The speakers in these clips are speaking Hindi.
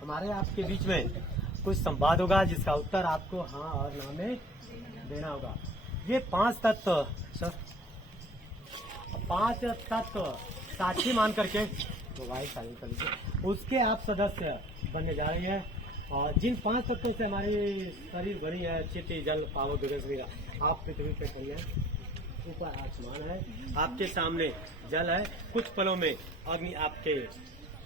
हमारे आपके बीच में कुछ संवाद होगा जिसका उत्तर आपको हाँ और ना में देना होगा। ये पांच तत्व साक्षी मान करके मोबाइल साइलेंट कर लीजिए, उसके आप सदस्य बनने जा रहे हैं। और जिन पांच तत्वों से हमारी शरीर बनी है, चित्त, जल, पावक, गगन, आप पृथ्वी पे खड़ी है, ऊपर आसमान है, आपके सामने जल है, कुछ पलों में अग्नि आपके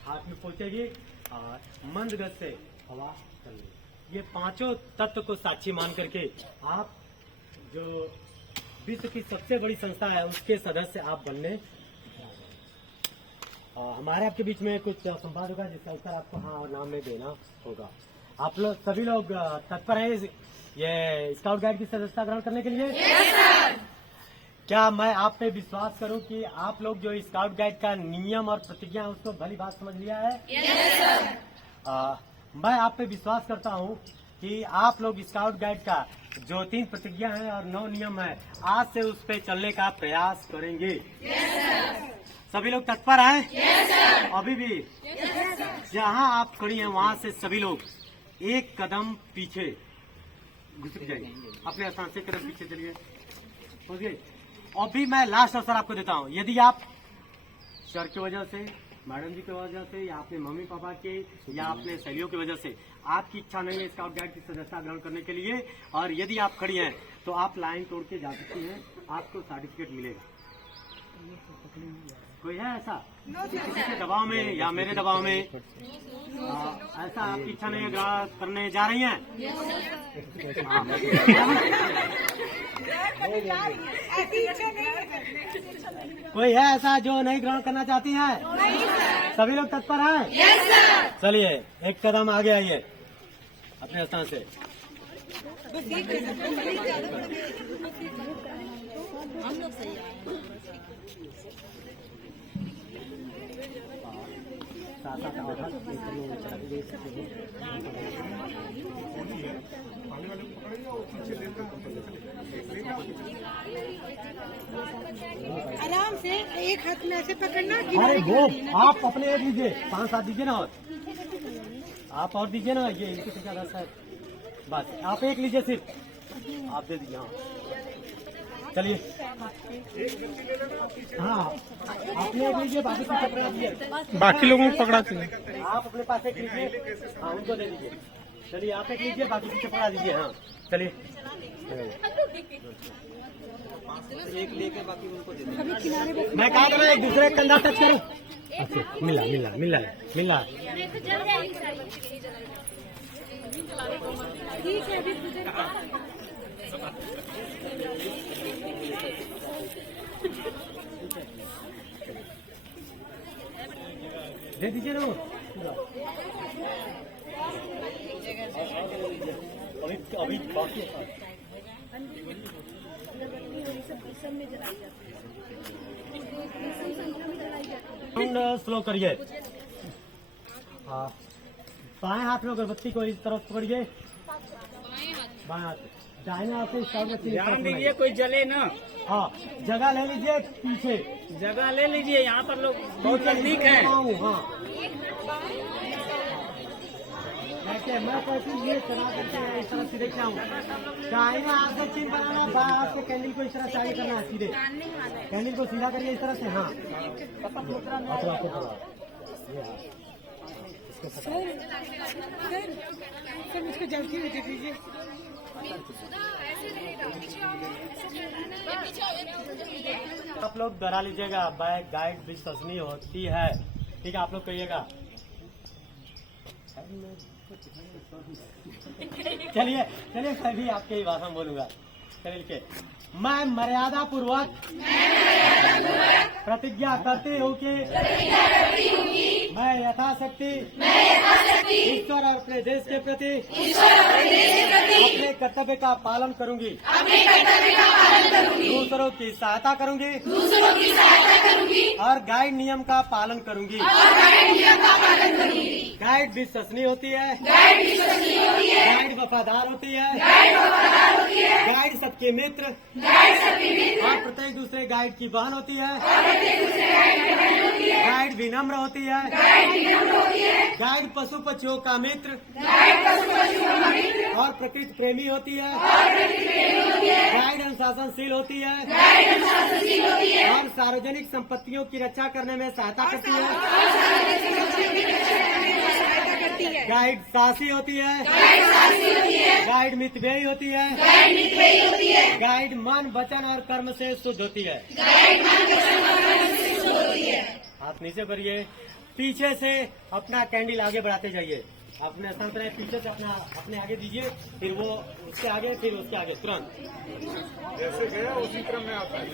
हाथ में पहुंचेगी और मंद गति से हवा चलेगी। ये पांचों तत्व को साक्षी मान करके आप जो विश्व की सबसे बड़ी संस्था है उसके सदस्य आप बनने। हमारे आपके बीच में कुछ संवाद होगा जिसका उत्तर आपको हाँ और नाम में देना होगा। आप लोग सभी लोग तत्पर हैं ये स्काउट गाइड की सदस्यता ग्रहण करने के लिए? yes, sir! क्या मैं आप पे विश्वास करूं कि आप लोग जो स्काउट गाइड का नियम और प्रतिज्ञा है उसको भली बात समझ लिया है? yes, sir! मैं आप पे विश्वास करता हूं कि आप लोग स्काउट गाइड का जो 3 प्रतिज्ञा है और 9 नियम है आज से उस पे चलने का प्रयास करेंगे। yes, sir! सभी लोग तत्पर हैं? yes, sir! अभी भी yes, sir! जहां आप खड़ी हैं वहां से सभी लोग एक कदम पीछे घुसक जाइए, अपने स्थान से कदम पीछे चलिए। ओके, अभी मैं लास्ट अवसर आपको देता हूं। यदि आप सर की वजह से, मैडम जी की वजह से या अपने मम्मी पापा के या अपने सहेलियों की वजह से आपकी इच्छा नहीं है स्काउट गाइड की सदस्यता ग्रहण करने के लिए और यदि आप खड़ी हैं तो आप लाइन तोड़ के जा सकती हैं, आपको सर्टिफिकेट मिलेगा। कोई है ऐसा किसी के दबाव में या मेरे दबाव में ऐसा आपकी इच्छा नहीं ग्रहण करने जा रही हैं? कोई है ऐसा जो नहीं ग्रहण करना चाहती हैं? सभी लोग तत्पर हैं? yes, sir! चलिए एक कदम आगे आइए अपने स्थान से। हम लोग सही आराम से एक हाथ में ऐसे पकड़ना। अरे वो आप अपने एक लीजिए, 5 साथ दीजिए ना, और आप और दीजिए ना, ये इनकी संख्या 10 है, बस आप एक लीजिए, सिर्फ आप दे दीजिए। हाँ चलिए, हाँ आपने एक लीजिए, बाकी को पकड़ा दीजिए, बाकी लोगों को पकड़ा दीजिए। आप अपने पास एक लीजिए, हाँ उनको दे दीजिए। चलिए आप एक लीजिए, बाकी को पकड़ा दीजिए। हाँ चलिए, एक लेके बाकी उनको दे दीजिए। मैं कहा था एक दूसरे का कंधा टच करूं। अच्छा, मिला मिला मिला मिला। ठीक है, अभी दे दीजिए ना। अभी बाकी स्लो करिए। बाएं हाथ में अगरबत्ती को इस तरफ पकड़िए, बाएं हाथ, दाहिने हाथ से ध्यान दीजिए कोई जले ना। हाँ जगह ले लीजिए, पीछे जगह ले लीजिए, यहाँ पर लोग बहुत नजदीक है। हाँ मैं कैसे ये चला करके इस तरह सीधे क्या हूँ, दाहिने हाथ से चिन्ह बनाना, बाएं हाथ से कैंडल को इस तरह से करना है, सीधे कैंडल को सीधा करिए इस तरह से। हाँ सर मुझको जल्दी में दे दीजिए। आप लोग डरा लीजिएगा, बैक गाइड विश्वसनीय होती है, ठीक है? आप लोग कहिएगा। चलिए चलिए, मैं भी आपके ही भाषा में बोलूंगा। चलिए, मैं मर्यादा पूर्वक प्रतिज्ञा करती हूँ कि मैं यथाशक्ति ईश्वर और अपने देश के प्रति अपने कर्तव्य का पालन करूंगी, दूसरों की सहायता करूंगी और गाइड नियम का पालन करूंगी। गाइड विश्वसनीय होती है, गाइड वफादार होती है, गाइड सबके मित्र और प्रत्येक दूसरे गाइड की बहन होती है, गाइड विनम्र होती है, गाइड पशु पक्षियों का मित्र और प्रकृति प्रेमी होती है। गाइड अनुशासनशील होती है और सार्वजनिक संपत्तियों की रक्षा करने में सहायता करती है। गाइड साहसी होती है। गाइड मितव्ययी होती है। गाइड मन वचन और कर्म से शुद्ध होती है। हाथ नीचे करिए। पीछे से अपना कैंडल आगे बढ़ाते जाइए। अपने संतरे पीछे से अपने आगे दीजिए, फिर वो उसके आगे, फिर उसके आगे, तुरंत जैसे गया उसी क्रम में आता है।